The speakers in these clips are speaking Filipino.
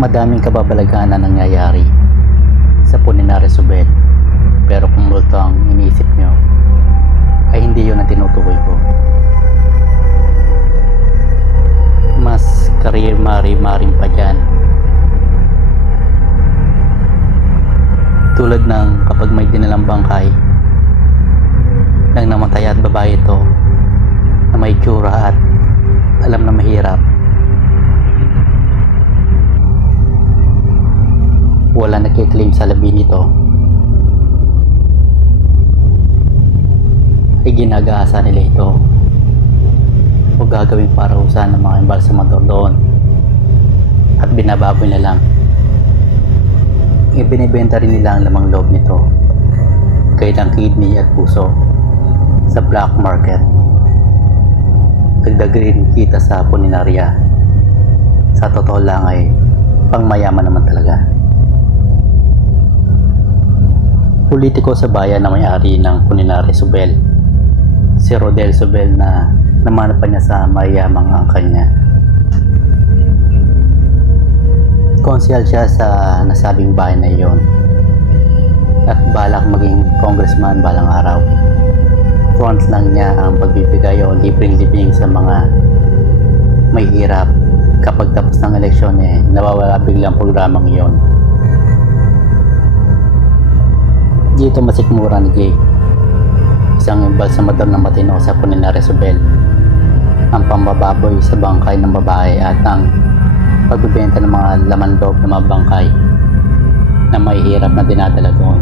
Madaming kababalagaan na nangyayari sa Apolinarya Zubel, pero kung multo ang iniisip nyo, ay hindi yun ang tinutukoy ko. Mas karir-mari-maring pa dyan. Tulad ng kapag may dinalang bangkay ng namatay at babae ito na may tsura at alam na mahirap, wala nagkiklaim sa labi nito, ay ginagaasa nila ito o gagawing parusa ng mga embalsamador doon at binababoy na lang. Ibinibenta rin nila ang lamang loob nito, gaya ng kidney at puso, sa black market. Dagdag rin kita sa Apolinarya. Sa totoo lang ay pangmayaman naman talaga. Politiko sa bayan na may-ari ng Apolinarya Zubel, si Rodel Zubel, na namana pa niya sa mayamang angkan niya. Konsyal siya sa nasabing bayan na iyon at balak maging congressman balang araw. Front lang niya ang pagbibigay o libreng-libing sa mga may hirap. Kapag tapos ng eleksyon nawawala biglang programang iyon. Dito masikmura ni Jake, isang embalsamador na matino sa Apolinarya Zubel, ang pambababoy sa bangkay ng babae at ang pagbibenta ng mga laman loob ng mga bangkay na may hirap na dinadala doon.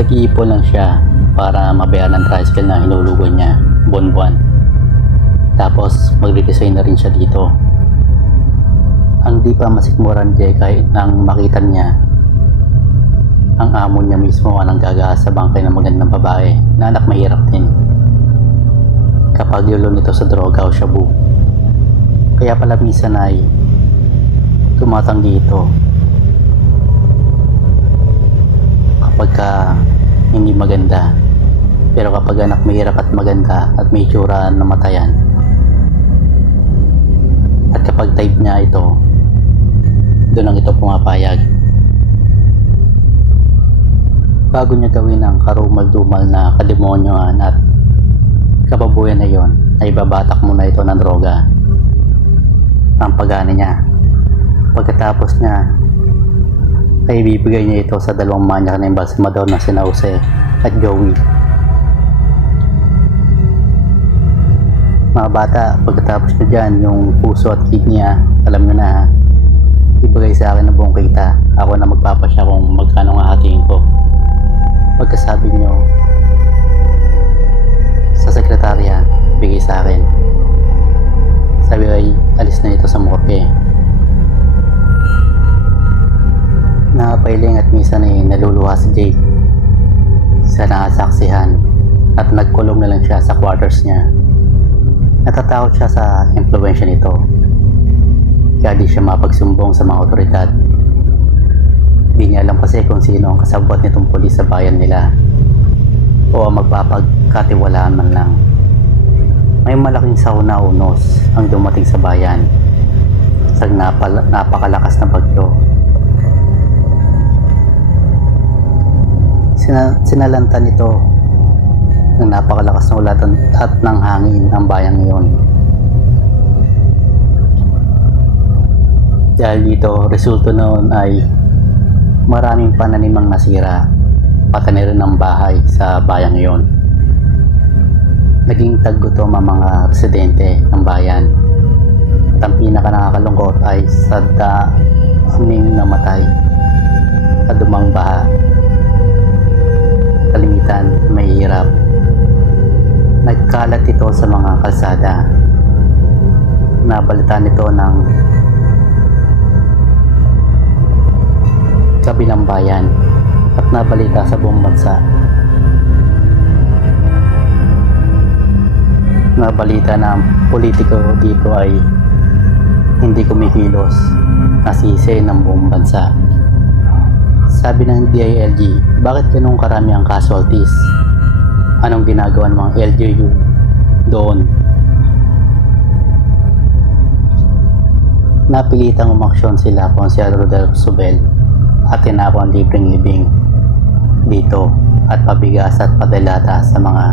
Nag-iipon lang siya para mabayaran ng tricycle na hinulugan niya buwan-buwan. Tapos magre-resign na rin siya dito. Ang di pa masikmuran niya kahit nang makita niya ang amo niya mismo ang gagaas sa bangkay ng magandang babae na anak mahirap din. Kapag yulo nito sa droga o shabu. Kaya pala minsan ay tumatanggi ito kapag hindi maganda. Pero kapag anak mahirap at maganda at may tsura na matayan, at kapag type niya ito, doon lang ito pumapayag. Bago niya gawin ang karumal-dumal na kademonyoan at kababuyan na yon, ay babatak muna ito ng droga, ang pagana niya. Pagkatapos niya ay ibibigay niya ito sa dalawang manyak na embalsamador na sina Jose at Joey. Mga bata, pagkatapos nyo dyan yung puso at kidney, alam nyo na, ibigay sa akin na buong kita. Ako na magpapasya kung magkano nga hatiin ko. Pagkasabi nyo sa sekretarya, bigay sa akin. Sabi ay alis na ito sa morgue. Nakapailing at minsan ay naluluha si Jake sa nakasaksihan at nagkulong na lang siya sa quarters niya. Natatakot siya sa impluwensya nito, kaya di siya mapagsumbong sa mga otoridad. Di niya alam kasi kung sino ang kasabwat nitong pulis sa bayan nila o magpapagkatiwalaan man lang. May malaking sauna-unos ang dumating sa bayan sa napakalakas na bagyo. Sinalanta nito ng napakalakas na ulatan at ng hangin ang bayang ngayon. Dahil dito, resulto noon ay maraming pananimang nasira, pati na rin ang bahay sa bayang ngayon. Naging taggutom ang mga residente ng bayan. At ang pinaka nakakalungkot ay sa daming namatay at dumang baha. Kalimitan, may hirap. Nagkalat ito sa mga kalsada. Nabalitaan ito ng kabilang bayan at nabalita sa buong bansa. Nabalita na ang politiko dito ay hindi kumikilos, nasisi ng buong bansa. Sabi ng DILG, bakit ganun karami ang casualties? Anong ginagawa ng mga LGU doon? Napilitang umaksyon sila kung si Rodel Subel at tinako ang libreng libing dito at pabigas at padalata sa mga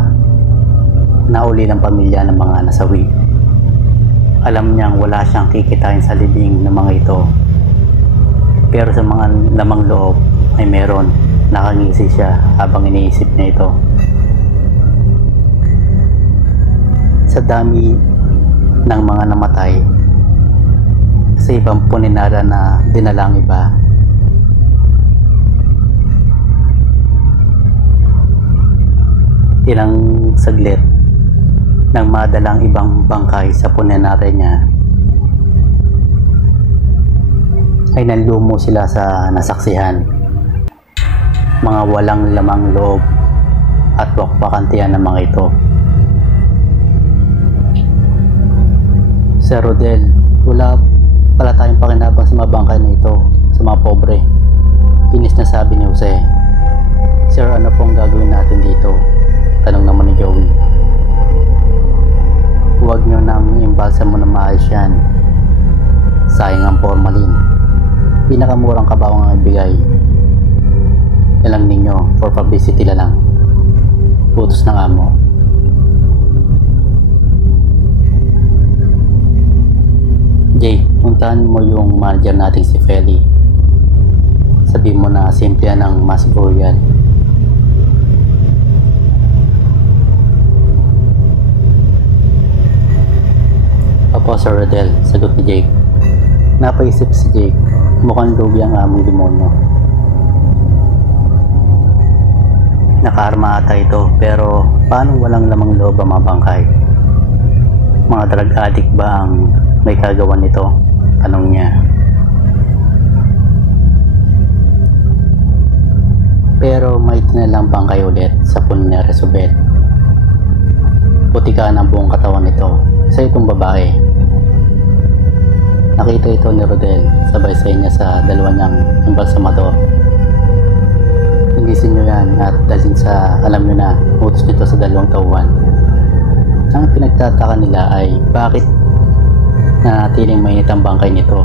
nauli ng pamilya ng mga nasawi. Alam niyang wala siyang kikitain sa libing ng mga ito, pero sa mga lamang loob ay meron. Nakangisi siya habang iniisip niya ito. Sa dami ng mga namatay sa ibang puninara na dinalang iba, ilang saglit nang madalang ibang bangkay sa puninara niya ay nanlumo sila sa nasaksihan. Mga walang lamang loob at wakwakantiyan ng mga ito. Sir Rodel, wala pala tayong pakinabang sa mga bangkay na ito, sa mga pobre. Inis na sabi ni Jose. Sir, ano pong gagawin natin dito? Tanong naman ni Joey. Huwag nyo nang iimbalsa mo na maayos yan. Sayang ang formalin. Pinakamurang kabawang ang ibigay. Ilang ninyo for publicity lang. Putos ng amo. Jay, puntahan mo yung manager nating si Feli. Sabihin mo na simple yan ang mass burial. Opo, Sir Rodel, sagot ni Jake. Napaisip si Jake, mukhang lugi ang among demonyo. Nakaarma ata ito, pero paano walang lamang loob ang mga bangkay? Mga drug addict ba ang may kagawan nito? Tanong niya. Pero may tinalang bangkay ulit sa puno ni Resubel. Putika ng buong katawan nito. Isa itong babae. Nakita ito ni Rodel sabay sa niya sa dalawa niyang embalsamador. Ilisin nyo yan at dalhin sa, alam nyo na, utos nito sa 2 tauhan. Ang pinagtataka nila ay bakit nanatiling mainit ang bangkay nito.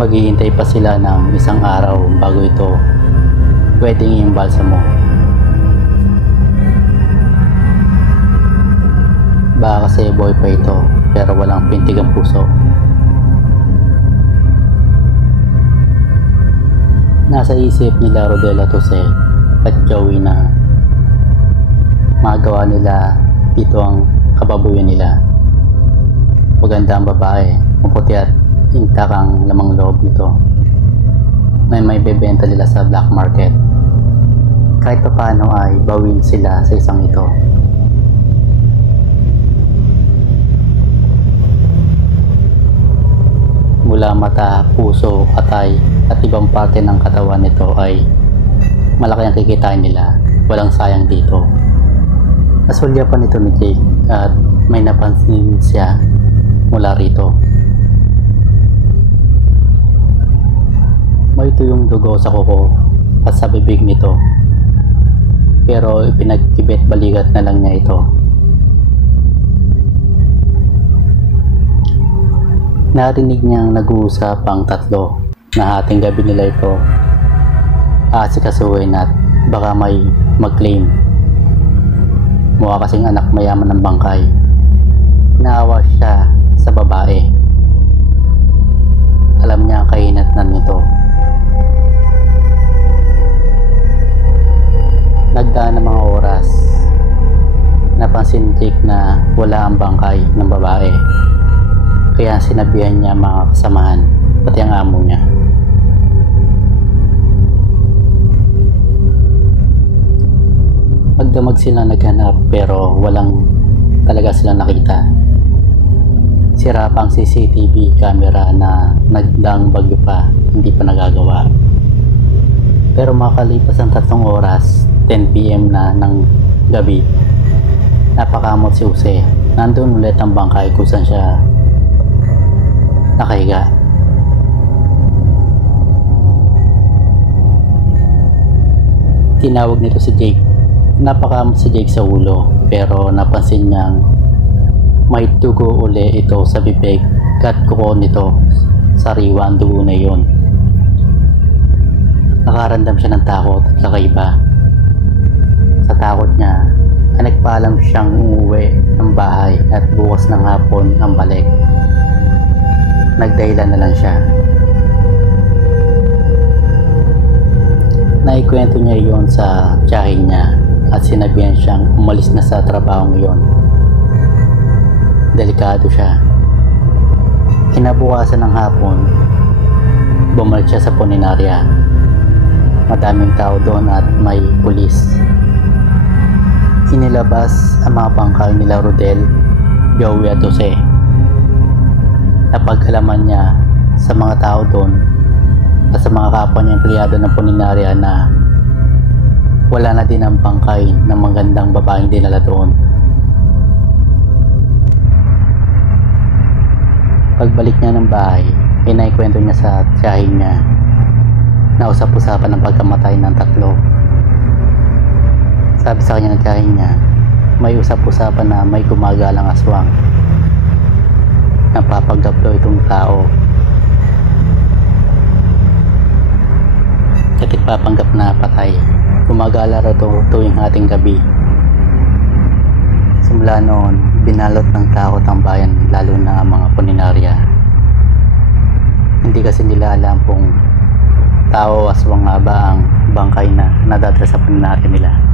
Maghihintay pa sila ng 1 araw bago ito pwedeng i-imbalsamo. Baka kasi boy pa ito pero walang pintig ang puso. Nasa isip nila Rodel at Jose at Joey na magawa nila dito ang kababuyan nila. Maganda ang babae, maputi at intak ang lamang loob nito. May bebenta nila sa black market. Kahit pa paano ay bawin sila sa isang ito. Mula mata, puso, atay at ibang parte ng katawan nito ay malaki ang kikitain nila. Walang sayang dito. Nasulya pa nito ni Jake at may napansin siya mula rito. May tuyong dugo sa kuko at sa bibig nito, pero ipinagkibit balikat na lang niya ito. Narinig niyang nag-uusap ang 3 na hating gabi nila ito aasikasuhin at baka may mag-claim. Mukha kasing anak mayaman ng bangkay. Naawa siya sa babae. Alam niya ang kahinatnan nito. Nagdaan ng mga oras, napansin Jake na wala ang bangkay ng babae. Kaya sinabihan niya mga kasamahan, pati ang amo niya. Magdamag sila naghanap pero walang talaga silang nakita. Sira pa ang CCTV camera na nagdaang bagyo pa, hindi pa nagagawa. Pero makalipas ang 3 oras, 10 PM na ng gabi, napakamot si Jose. Nandun ulit ang bangkay kung saan siya nakahiga. Tinawag nito si Jake. Napakamot si Jake sa ulo pero napansin niyang may dugo uli ito sa bibig Kat kuko nito, sariwa ang dugo na iyon. Nakaramdam siya ng takot at kakaiba. Sa takot niya, ay nagpaalam siyang umuwi ng bahay at bukas ng hapon ang balik. Nagdahilan na lang siya. Naikwento niya iyon sa tiyahin niya at sinabihan siyang umalis na sa trabaho iyon. Delikado siya. Kinabukasan ng hapon, bumalik siya sa puninarya. Madaming tao doon at may pulis. Inilabas ang mga bangkay nila Rodel, Joey at Jose. Napag-alaman niya sa mga tao doon at sa mga kapwa niya empleyado ng puninarya na wala na din ang bangkay ng magandang babaeng dinala doon. Pagbalik niya ng bahay, inaikwento niya sa tiyahin niya na usap-usapan ng pagkamatay ng tatlo. Sabi sa kanya ng tiyahin niya, may usap-usapan na may gumagalang aswang. Napapanggap daw itong tao. At ipapanggap na patay. Gumagala raw tuwing ating gabi. Simula noon, binalot ng takot ang bayan, lalo na ang mga puninarya. Hindi kasi nila alam kung tao o aswang nga ba ang bangkay na nadadala sa puninarya nila.